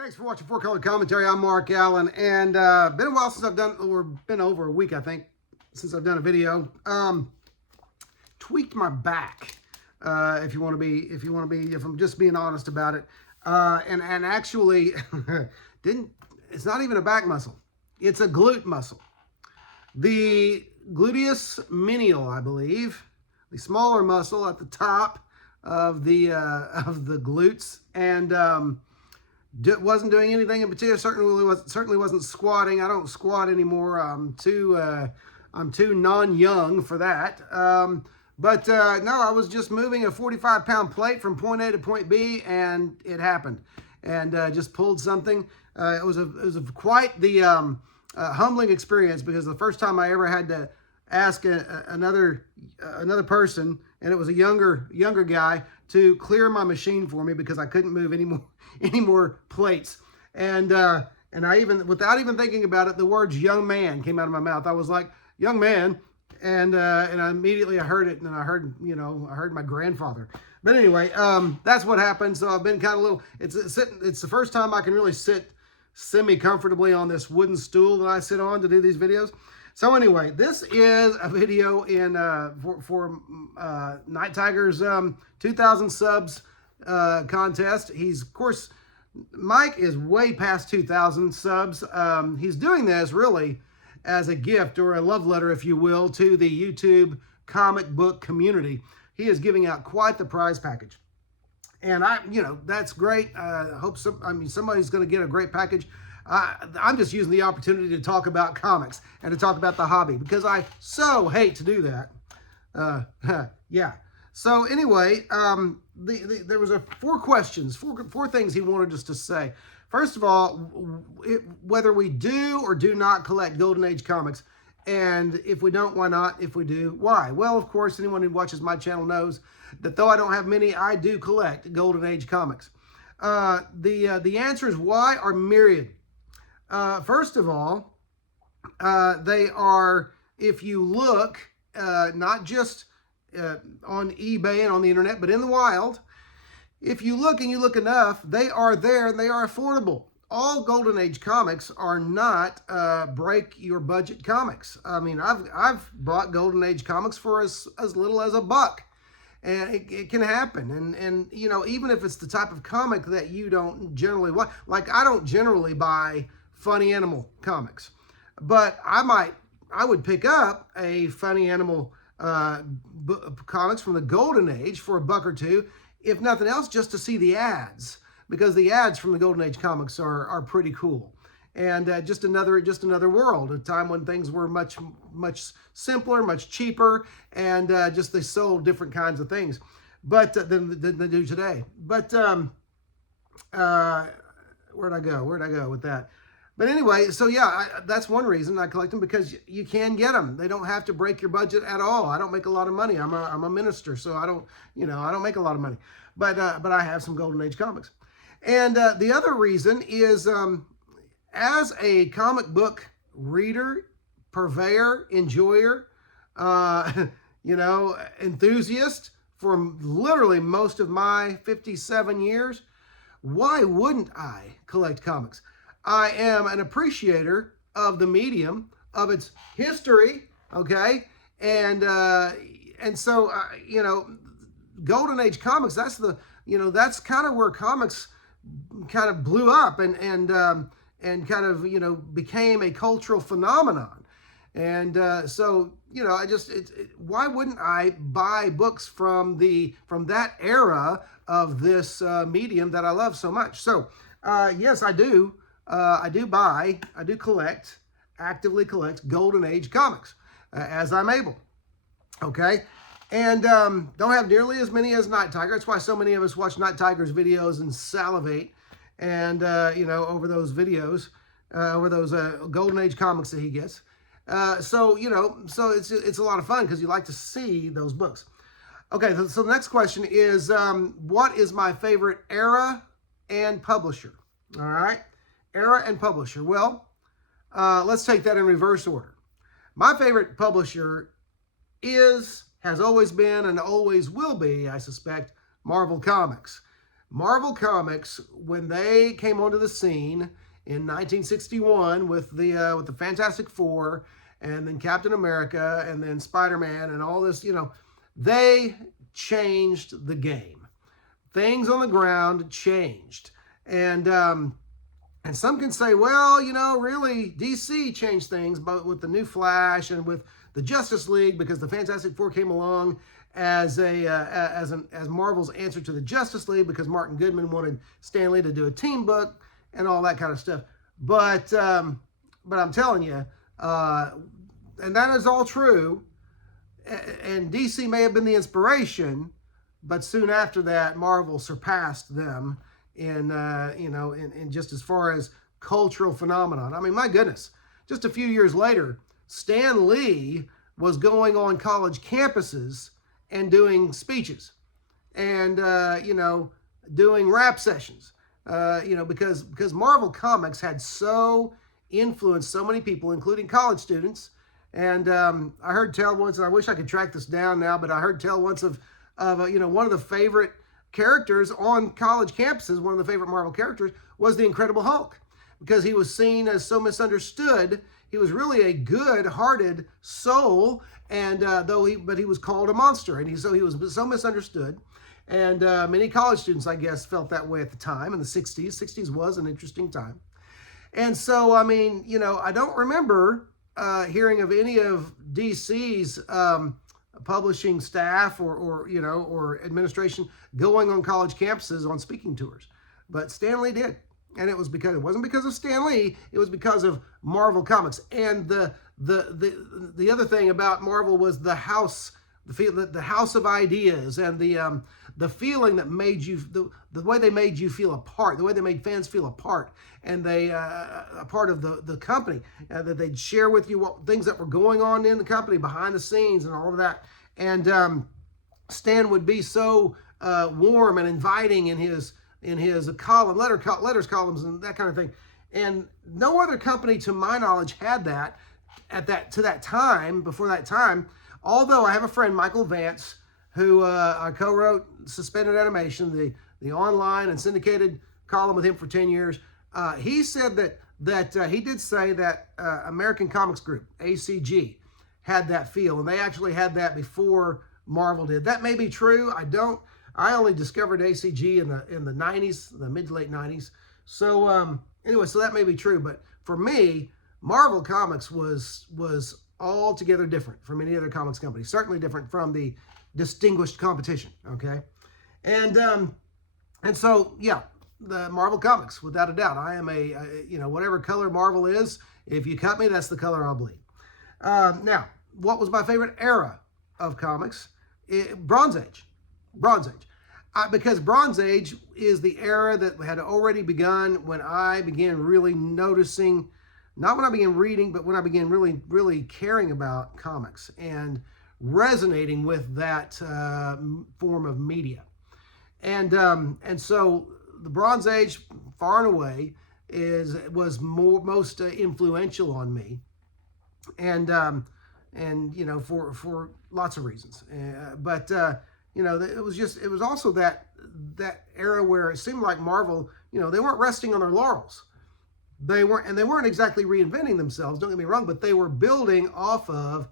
Thanks for watching Four Color Commentary. I'm Mark Allen, and been a while since I've done, or been over a week, I think, since I've done a video. Tweaked my back, if I'm just being honest about it, and actually it's not even a back muscle, it's a glute muscle, the gluteus medial, I believe, the smaller muscle at the top of the glutes, and wasn't doing anything in particular. Certainly wasn't squatting. I don't squat anymore. I'm too non-young for that. But no, I was just moving a 45-pound plate from point A to point B, and it happened, and just pulled something. It was quite the humbling experience, because the first time I ever had to ask another person, and it was a younger guy, to clear my machine for me because I couldn't move any more plates. And I even, without even thinking about it, the words "young man" came out of my mouth. I was like, "Young man," and immediately I heard it, and I heard my grandfather. But anyway, that's what happened. So I've been kind of little. It's the first time I can really sit semi-comfortably on this wooden stool that I sit on to do these videos. So anyway, this is a video in for Night Tiger's 2,000 subs contest. He's, of course, Mike is way past 2,000 subs. He's doing this really as a gift, or a love letter, if you will, to the YouTube comic book community. He is giving out quite the prize package, and that's great. Hope somebody's going to get a great package. I'm just using the opportunity to talk about comics and to talk about the hobby, because I so hate to do that. Yeah. So anyway, there was four questions, four things he wanted us to say. First of all, whether we do or do not collect Golden Age comics, and if we don't, why not? If we do, why? Well, of course, anyone who watches my channel knows that though I don't have many, I do collect Golden Age comics. The answers why are myriad. First of all, they are, if you look, not just on eBay and on the internet, but in the wild, if you look and you look enough, they are there and they are affordable. All Golden Age comics are not break your budget comics. I mean, I've bought Golden Age comics for as little as $1, and it can happen. And even if it's the type of comic that you don't generally want, like I don't generally buy funny animal comics, but I would pick up a funny animal comics from the Golden Age for $1 or $2, if nothing else, just to see the ads, because the ads from the Golden Age comics are pretty cool, and just another world, a time when things were much simpler, much cheaper, and just they sold different kinds of things, but than they do today. But where'd I go with that? But anyway, so yeah, that's one reason I collect them, because you can get them. They don't have to break your budget at all. I don't make a lot of money. I'm a minister, so I don't make a lot of money. But I have some Golden Age comics. And the other reason is, as a comic book reader, purveyor, enjoyer, enthusiast for literally most of my 57 years, why wouldn't I collect comics? I am an appreciator of the medium, of its history, okay? And so, Golden Age comics, that's kind of where comics kind of blew up and kind of, became a cultural phenomenon. And so, why wouldn't I buy books from that era of this medium that I love so much? So, yes, I do. I do actively collect Golden Age comics as I'm able. Okay, and don't have nearly as many as Night Tiger. That's why so many of us watch Night Tiger's videos and salivate, and over those videos, over those Golden Age comics that he gets. So it's a lot of fun, because you like to see those books. Okay, so the next question is, what is my favorite era and publisher? All right. Era and publisher. Well, let's take that in reverse order. My favorite publisher has always been, and always will be, I suspect, Marvel Comics. Marvel Comics, when they came onto the scene in 1961 with the Fantastic Four, and then Captain America, and then Spider-Man, and all this, they changed the game. Things on the ground changed, and some can say, well, really, DC changed things, but with the new Flash and with the Justice League, because the Fantastic Four came along as Marvel's answer to the Justice League, because Martin Goodman wanted Stan Lee to do a team book and all that kind of stuff. But I'm telling you, and that is all true. And DC may have been the inspiration, but soon after that, Marvel surpassed them in just as far as cultural phenomenon. I mean, my goodness, just a few years later, Stan Lee was going on college campuses and doing speeches and, doing rap sessions, because Marvel Comics had so influenced so many people, including college students. And I heard tell once, and I wish I could track this down now, but I heard tell once of one of the favorite characters on college campuses, one of the favorite Marvel characters was the Incredible Hulk, because he was seen as so misunderstood. He was really a good-hearted soul, and but he was called a monster, and he was so misunderstood. And many college students, I guess, felt that way at the time in the 60s. 60s was an interesting time. And so, I mean, I don't remember hearing of any of DC's publishing staff or administration going on college campuses on speaking tours, but Stan Lee did, and it wasn't because of Stan Lee, it was because of Marvel Comics. And the other thing about Marvel was the house of ideas, and the feeling that made you the way they made you feel a part, the way they made fans feel a part, and they a part of the company, that they'd share with you things that were going on in the company behind the scenes and all of that. And Stan would be so warm and inviting in his letters columns and that kind of thing. And no other company, to my knowledge, had that to that time. Before that time, although I have a friend, Michael Vance, who I co-wrote Suspended Animation, the online and syndicated column with him for 10 years. He said that he did say that American Comics Group, ACG, had that feel, and they actually had that before Marvel did. That may be true. I only discovered ACG in the 90s, the mid to late 90s. So anyway, so that may be true. But for me, Marvel Comics was altogether different from any other comics company. Certainly different from the distinguished competition. Okay, and so yeah, the Marvel Comics, without a doubt. I am whatever color Marvel is, if you cut me, that's the color I'll bleed. Now, what was my favorite era of comics? Bronze Age. Because Bronze Age is the era that had already begun when I began really noticing, not when I began reading, but when I began really, really caring about comics and resonating with that form of media. And so the Bronze Age, far and away, was most influential on me, and for lots of reasons. It was also that era where it seemed like Marvel, they weren't resting on their laurels. They weren't exactly reinventing themselves, don't get me wrong, but they were building off of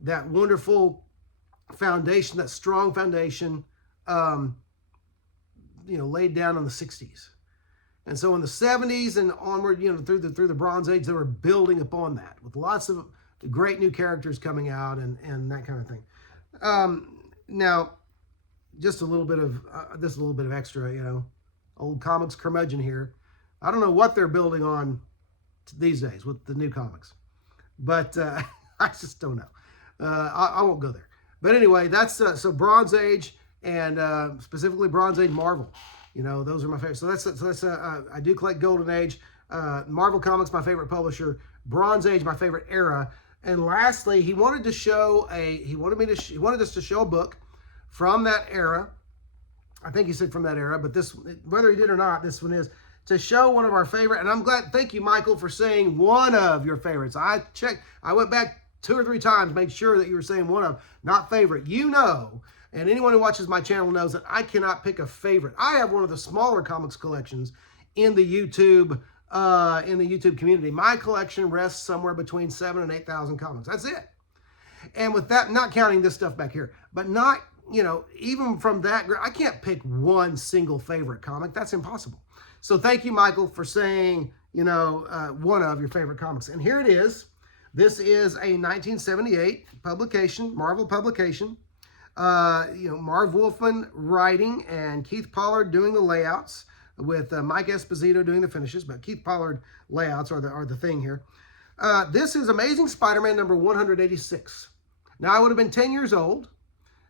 that wonderful foundation, that strong foundation, laid down in the 60s. And so in the 70s and onward, through the Bronze Age, they were building upon that with lots of great new characters coming out and that kind of thing. Now, just a little bit of extra, old comics curmudgeon here. I don't know what they're building on these days with the new comics, but I just don't know. I won't go there. But anyway, that's so Bronze Age and specifically Bronze Age Marvel. Those are my favorite. So that's I do collect Golden Age. Marvel Comics, my favorite publisher. Bronze Age, my favorite era. And lastly, he wanted us to show a book from that era. I think he said from that era, but whether he did or not, this one is to show one of our favorite. And I'm glad. Thank you, Michael, for saying one of your favorites. I checked. I went back 2 or 3 times, made sure that you were saying one of, not favorite. And anyone who watches my channel knows that I cannot pick a favorite. I have one of the smaller comics collections in the YouTube community. My collection rests somewhere between 7,000 and 8,000 comics. That's it. And with that, not counting this stuff back here, but not, even from that, I can't pick one single favorite comic. That's impossible. So thank you, Michael, for saying, one of your favorite comics. And here it is. This is a 1978 publication, Marvel publication. Marv Wolfman writing and Keith Pollard doing the layouts, with Mike Esposito doing the finishes, but Keith Pollard layouts are the thing here. This is Amazing Spider-Man number 186. Now, I would have been 10 years old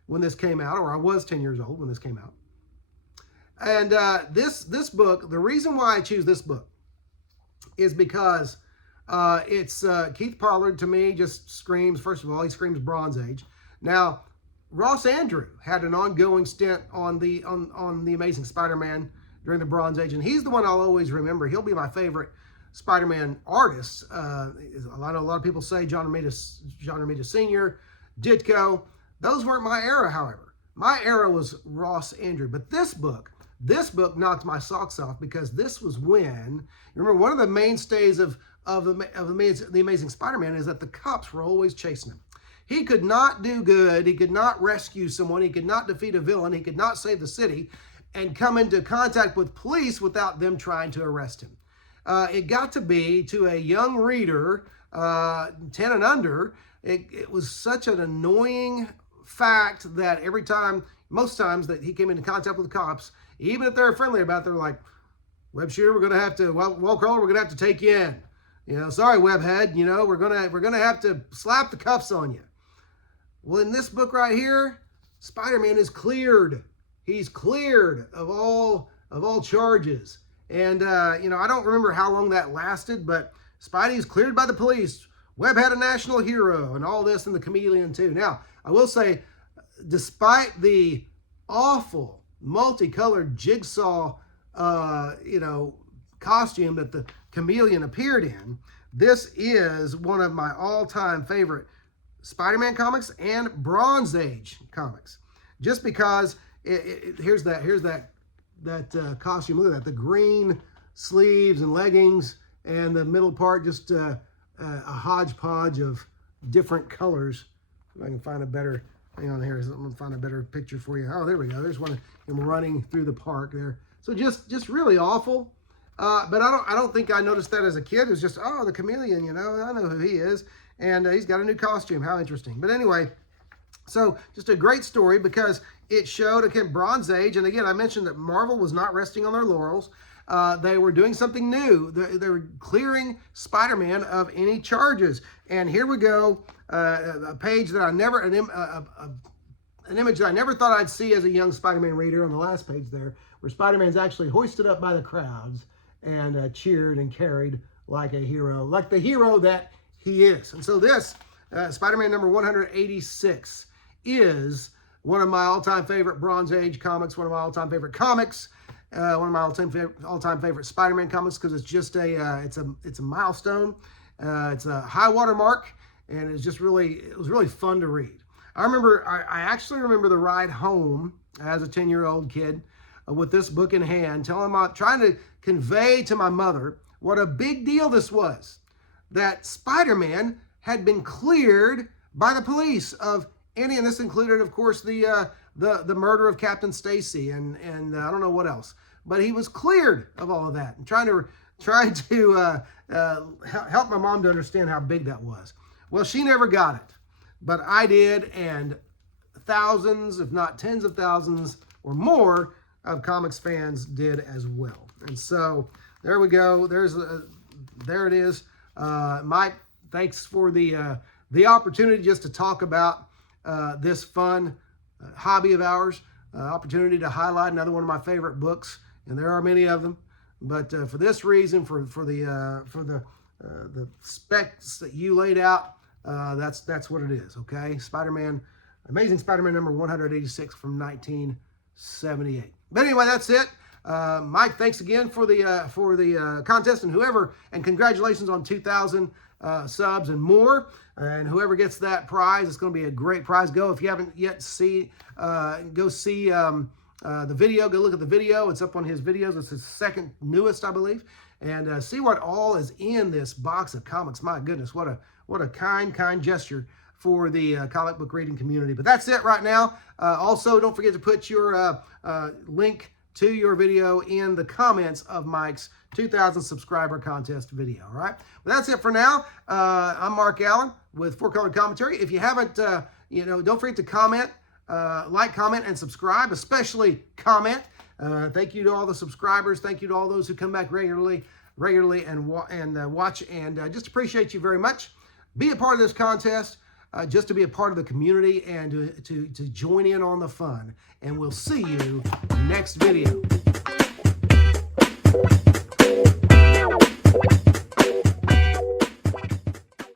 when this came out, or I was 10 years old when this came out. And this book, the reason why I choose this book is because it's Keith Pollard, to me, just screams, first of all, he screams Bronze Age. Now, Ross Andru had an ongoing stint on the Amazing Spider-Man during the Bronze Age, and he's the one I'll always remember. He'll be my favorite Spider-Man artist. I know a lot of people say John Romita Sr., Ditko. Those weren't my era, however. My era was Ross Andru. But this book knocked my socks off, because this was when, remember, one of the mainstays of the Amazing Spider-Man is that the cops were always chasing him. He could not do good. He could not rescue someone. He could not defeat a villain. He could not save the city and come into contact with police without them trying to arrest him. It got to be, to a young reader, 10 and under, it was such an annoying fact that most times that he came into contact with the cops, even if they're friendly about it, they're like, Web Shooter, we're going to have to, Wallcrawler, we're going to have to take you in. Sorry, Webhead, we're going to have to slap the cuffs on you. Well, in this book right here, Spider-Man is cleared. He's cleared of all charges. And, I don't remember how long that lasted, but Spidey's cleared by the police. Webb had a national hero and all this, and the Chameleon too. Now, I will say, despite the awful multicolored jigsaw, costume that the Chameleon appeared in, this is one of my all-time favorite Spider-Man comics and Bronze Age comics. Just because here's that costume. Look at that, the green sleeves and leggings, and the middle part just a hodgepodge of different colors. If I can find a better, hang on here, I'm gonna find a better picture for you. Oh, there we go. There's one of him running through the park there. So just really awful. But I don't think I noticed that as a kid. It was just, oh, the Chameleon, I know who he is. And he's got a new costume. How interesting. But anyway, so just a great story, because it showed, again, Bronze Age. And again, I mentioned that Marvel was not resting on their laurels. They were doing something new. They were clearing Spider-Man of any charges. And here we go, a page that an image that I never thought I'd see as a young Spider-Man reader on the last page there, where Spider-Man's actually hoisted up by the crowds and cheered and carried like a hero, like the hero that he is. And so this, Spider-Man number 186, is one of my all-time favorite Bronze Age comics, one of my all-time favorite comics, one of my all-time favorite Spider-Man comics, because it's just it's a milestone, it's a high water mark, and it was really fun to read. I actually remember the ride home as a 10-year-old kid with this book in hand, trying to convey to my mother what a big deal this was, that Spider-Man had been cleared by the police of any, and this included, of course, the murder of Captain Stacy and I don't know what else, but he was cleared of all of that, and trying to help my mom to understand how big that was. Well, she never got it, but I did, and thousands, if not tens of thousands or more, of comics fans did as well. And so there we go. There it is. Mike, thanks for the opportunity just to talk about this fun hobby of ours. Opportunity to highlight another one of my favorite books, and there are many of them. But for this reason, for the specs that you laid out, that's what it is. Okay, Amazing Spider-Man number 186 from 1978. But anyway, that's it. Mike, thanks again for the contest, and congratulations on 2,000 subs and more. And whoever gets that prize, it's going to be a great prize. If you haven't yet go see the video. Go look at the video. It's up on his videos. It's his second newest, I believe. And see what all is in this box of comics. My goodness, what a kind gesture for the comic book reading community. But that's it right now. Also, don't forget to put your link to your video in the comments of Mike's 2,000 subscriber contest video. All right. But that's it for now. I'm Mark Allen with Four Colored Commentary. If you haven't, don't forget to comment, like, comment, and subscribe. Especially comment. Thank you to all the subscribers. Thank you to all those who come back regularly and watch. And just appreciate you very much. Be a part of this contest. Just to be a part of the community and to join in on the fun. And we'll see you next video.